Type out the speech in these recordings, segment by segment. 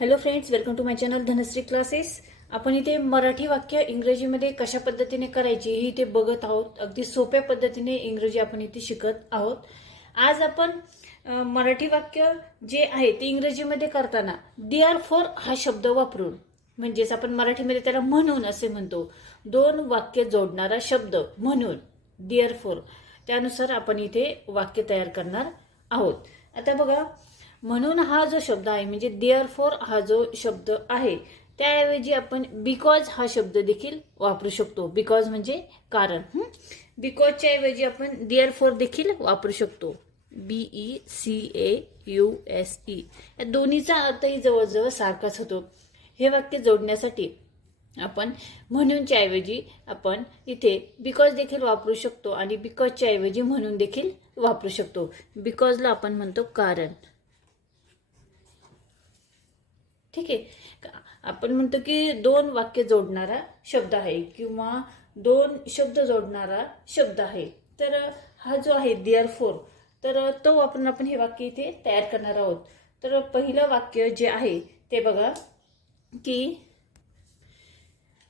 Hello friends welcome to my channel Dhanashree classes आपण इथे मराठी वाक्य इंग्रजीमध्ये कशा पद्धतीने करायची ही इथे बघत आहोत. अगदी सोप्या पद्धतीने इंग्रजी आपण इथे शिकत आहोत. आज आपण मराठी वाक्य जे आहे ते इंग्रजीमध्ये करताना डिअर फॉर हा शब्द वापरून म्हणजेच आपण मराठीमध्ये त्याला म्हणून असे म्हणतो दोन वाक्य जोडणारा शब्द म्हणून डिअर फॉर. त्यानुसार आपण इथे वाक्य तयार करणार आहोत. आता बघा म्हणून हा जो शब्द आहे म्हणजे देअर फॉर हा जो शब्द आहे त्याऐवजी आपण बिकॉज हा शब्द देखील वापरू शकतो. बिकॉज म्हणजे कारण. बिकॉजच्या ऐवजी आपण डिअर फॉर देखील वापरू शकतो. B E C A U S E. या दोन्हीचा अर्थही जवळजवळ सारखाच होतो. हे वाक्य जोडण्यासाठी आपण म्हणूनच्या ऐवजी आपण इथे बिकॉज देखील वापरू शकतो आणि बिकॉजच्या ऐवजी म्हणून देखील वापरू शकतो. बिकॉजला आपण म्हणतो कारण. ठीक आहे. आपण म्हणतो की दोन वाक्य जोडणारा शब्द आहे किंवा दोन शब्द जोडणारा शब्द आहे. तर हा जो आहे दिअर फोर तर तो वापरून आपण हे वाक्य इथे तयार करणार आहोत. तर पहिलं वाक्य जे आहे ते बघा की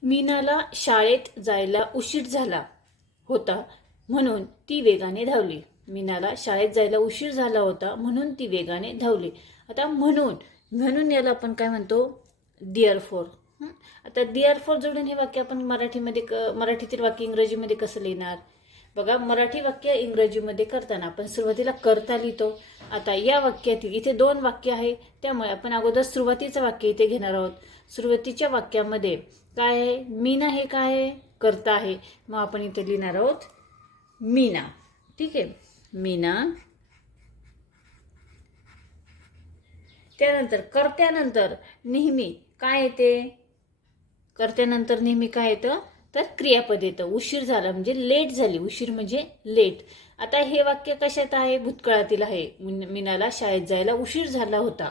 मीनाला शाळेत जायला उशीर झाला होता म्हणून ती वेगाने धावली. मीनाला शाळेत जायला उशीर झाला होता म्हणून ती वेगाने धावली. आता म्हणून म्हणून याला आपण काय म्हणतो? डिअर फोर आता डिअर फोर जोडून हे वाक्य आपण मराठीमध्ये क मराठीतील वाक्य इंग्रजीमध्ये कसं लिहिणार? बघा मराठी वाक्य इंग्रजीमध्ये करताना आपण सुरुवातीला करता लिहितो. आता या वाक्यातील इथे दोन वाक्य आहे त्यामुळे आपण अगोदर सुरुवातीचं वाक्य इथे घेणार आहोत. सुरुवातीच्या वाक्यामध्ये काय आहे? मीना हे काय आहे? करता आहे. मग आपण इथे लिहिणार आहोत मीना. ठीक आहे? मीना त्यानंतर कर्त्यानंतर नेहमी काय येते? कर्त्यानंतर नेहमी काय येतं? तर क्रियापद येतं. उशीर झाला म्हणजे लेट झाली. उशीर म्हणजे लेट. आता हे वाक्य कशात आहे? भूतकाळातील आहे. मीनाला शाळेत जायला उशीर झाला होता.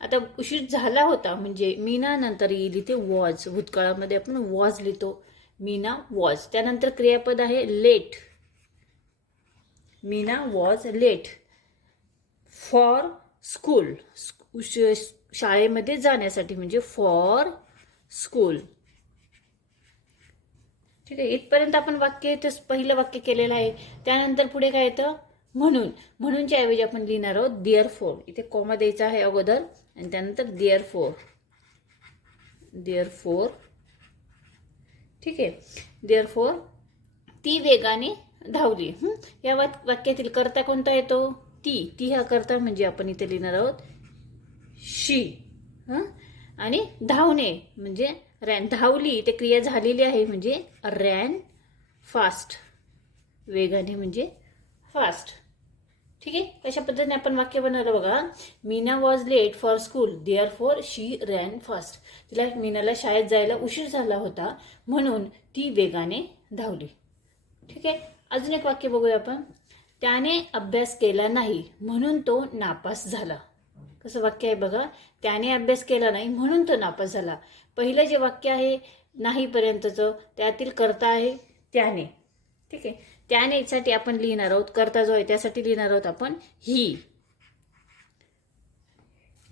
आता उशीर झाला होता म्हणजे मीना नंतर येईल इथे वॉज भूतकाळामध्ये आपण वॉज लिहितो. मीना वॉज त्यानंतर क्रियापद आहे late Meena was late for school शाळेमध्ये जाण्यासाठी म्हणजे फॉर स्कूल. ठीक आहे इथपर्यंत आपण वाक्य इथे पहिलं वाक्य केलेलं आहे. त्यानंतर पुढे काय येतं? म्हणून. म्हणूनच्या ऐवजी आपण लिहिणार आहोत दिअर फोर इथे कोमा द्यायचा आहे अगोदर आणि त्यानंतर दिअर फोर दिअर फोर ठीक आहे. दिअर फोर ती वेगाने धावली. या वाक वाक्यातील कर्ता कोणता येतो? ती ती हा करता म्हणजे आपण इथे लिहिणार आहोत. शी हं? आणि धावणे म्हणजे रॅन. धावली ते क्रिया झालेली आहे म्हणजे रॅन फास्ट. वेगाने म्हणजे फास्ट. ठीक आहे? अशा पद्धतीने आपण वाक्य बनवलं बघा. Meena was late for school therefore she ran fast तिला मीनाला शाळेत जायला उशीर झाला होता म्हणून ती वेगाने धावली. ठीक आहे? अजून एक वाक्य बघूया आपण. त्याने अभ्यास केला नाही म्हणून तो नापास झाला. कसं वाक्य आहे बघा? त्याने अभ्यास केला नाही म्हणून तो नापास झाला. पहिलं जे वाक्य आहे नाहीपर्यंतचं त्यातील कर्ता आहे त्याने. ठीक आहे? त्यानेसाठी आपण लिहिणार आहोत कर्ता जो आहे त्यासाठी लिहिणार आहोत आपण ही.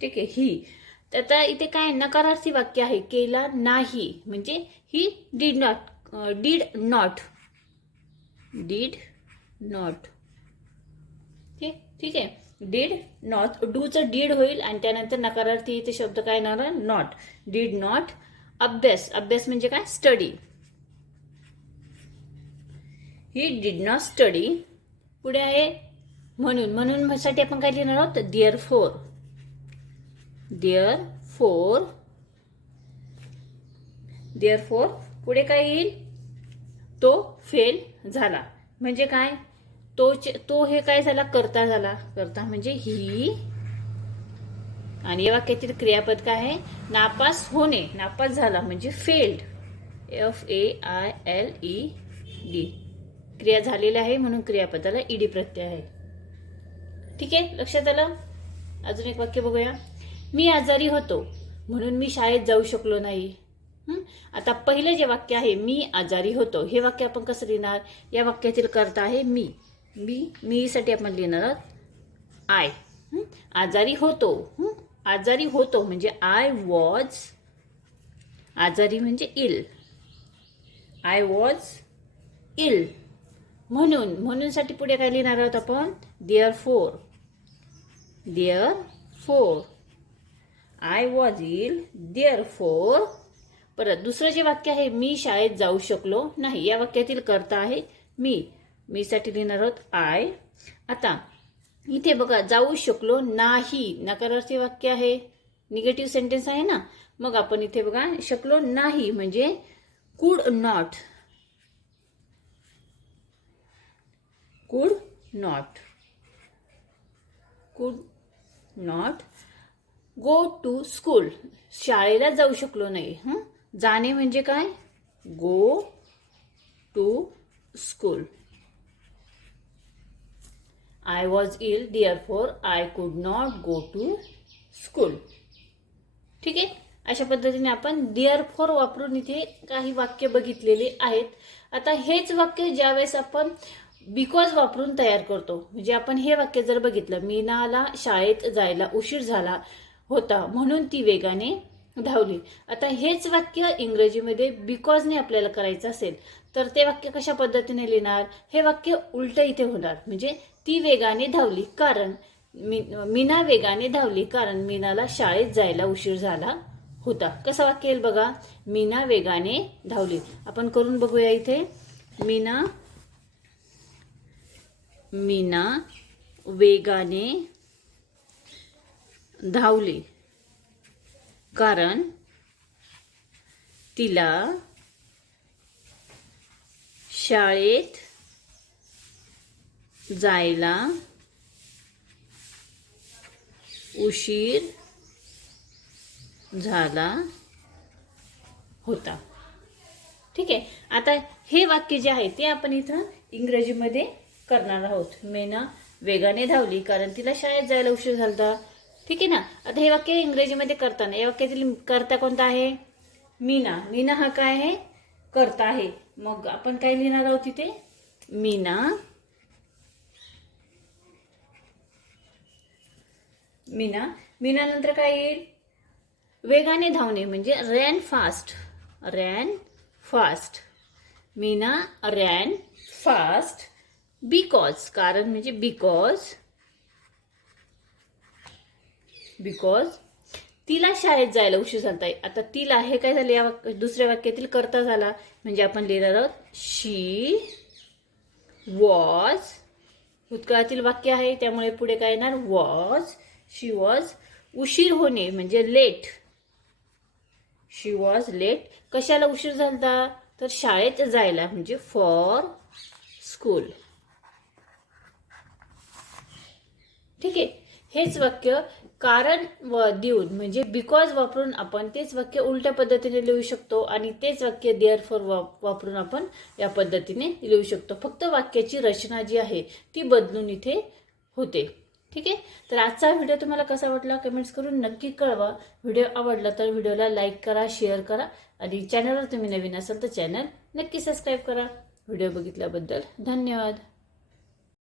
ठीक आहे? ही. तर आता इथे काय नकारार्थी वाक्य आहे केला नाही. म्हणजे he did not did not did not ठीक ठीक आहे. डीड नॉट डूचं डीड होईल आणि त्यानंतर नकारार्थी इथे शब्द काय येणार नॉट डीड नॉट अभ्यास. अभ्यास म्हणजे काय? Study he did not study पुढे आहे म्हणून. म्हणून साठी आपण काय लिहिणार आहोत? Therefore therefore therefore पुढे काय येईल? तो फेल झाला. म्हणजे काय? तो तो हे काय झाला? करता झाला. करता म्हणजे ही. आणि या वाक्यातील क्रियापद काय आहे? नापास होणे. नापास झाला म्हणजे failed F A I L E D क्रिया झालेली आहे म्हणून क्रियापदाला ईडी प्रत्यय आहे. ठीक आहे? लक्षात आलं? अजून एक वाक्य बघूया. मी आजारी होतो म्हणून मी शाळेत जाऊ शकलो नाही. आता पहिलं जे वाक्य आहे मी आजारी होतो हे वाक्य आपण कसं लिहिणार? या वाक्यातील कर्ता आहे मी. मी मीसाठी आपण लिहिणार आहोत आय आजारी होतो. आजारी होतो म्हणजे आय वॉज आजारी म्हणजे इल आय वॉज इल म्हणून म्हणूनसाठी पुढे काय लिहिणार आहोत आपण? Therefore therefore I was ill therefore परत दुसरं जे वाक्य आहे मी शाळेत जाऊ शकलो नाही. या वाक्यातील कर्ता आहे मी. मीसाठी लिहिणार आहोत आय आता इथे बघा जाऊ शकलो नाही. नकारार्थी वाक्य आहे. निगेटिव्ह सेंटेन्स आहे ना? मग आपण इथे बघा शकलो नाही म्हणजे कुड नॉट कुड नॉट कुड नॉट गो टू स्कूल शाळेला जाऊ शकलो नाही. हं? जाणे म्हणजे काय? Go to school I was ill therefore I could not go to school ठीक आहे? अशा पद्धतीने आपण डिअर फोर वापरून इथे काही वाक्य बघितलेले आहेत. आता हेच वाक्य ज्यावेळेस आपण बिकॉज वापरून तयार करतो म्हणजे आपण हे वाक्य जर बघितलं मीनाला शाळेत जायला उशीर झाला होता म्हणून ती वेगाने धावली. आता हेच वाक्य इंग्रजीमध्ये बिकॉजने आपल्याला करायचं असेल तर ते वाक्य कशा पद्धतीने लिहिणार? हे वाक्य उलट इथे होणार. म्हणजे ती वेगाने धावली कारण मी- मीना वेगाने धावली कारण मीनाला शाळेत जायला उशीर झाला होता. कसा वाक्य येईल बघा? मीना वेगाने धावली. आपण करून बघूया इथे. मीना मीना वेगाने धावली. कारण तिला शाळेत जायला उशीर झाला होता. ठीक आहे. आता हे वाक्य जे आहे ते आपण इथं इंग्रजीमध्ये करणार आहोत. मेना वेगाने धावली कारण तिला शाळेत जायला उशीर झाला ठीक आहे ना? आता हे वाक्य इंग्रजीमध्ये करताना या वाक्यातील कर्ता कोणता आहे? मीना. मीना हा काय आहे? करता आहे. मग आपण काय लिहिणार आहोत तिथे मीना. मीना. मीना नंतर काय येईल? वेगाने धावणे म्हणजे ran fast. Ran fast. Meena ran fast. Because कारण म्हणजे बिकॉज बिकॉज तिला शाळेत जायला उशीर झाला आता तिला हे काय झालं? या वाक्य दुसऱ्या वाक्यातील करता झाला. म्हणजे आपण लिहिणार आहोत शी वॉज भूतकाळातील वाक्य आहे त्यामुळे पुढे काय येणार? वॉज शी वॉज उशीर होणे म्हणजे लेट शी वॉज लेट कशाला उशीर झाला तर शाळेत जायला म्हणजे फॉर स्कूल ठीक आहे? हेच वाक्य कारण व देऊन म्हणजे बिकॉज वापरून आपण तेच वाक्य उलट्या पद्धतीने लिहू शकतो आणि तेच वाक्य देअर फॉर वापरून आपण या पद्धतीने लिहू शकतो. फक्त वाक्याची रचना जी आहे ती बदलून इथे होते. ठीक आहे? तर आजचा व्हिडिओ तुम्हाला कसा वाटला कमेंट्स करून नक्की कळवा. व्हिडिओ आवडला तर व्हिडिओला लाईक करा शेअर करा आणि चॅनलवर तुम्ही नवीन असाल तर चॅनल नक्की सबस्क्राईब करा. व्हिडिओ बघितल्याबद्दल धन्यवाद.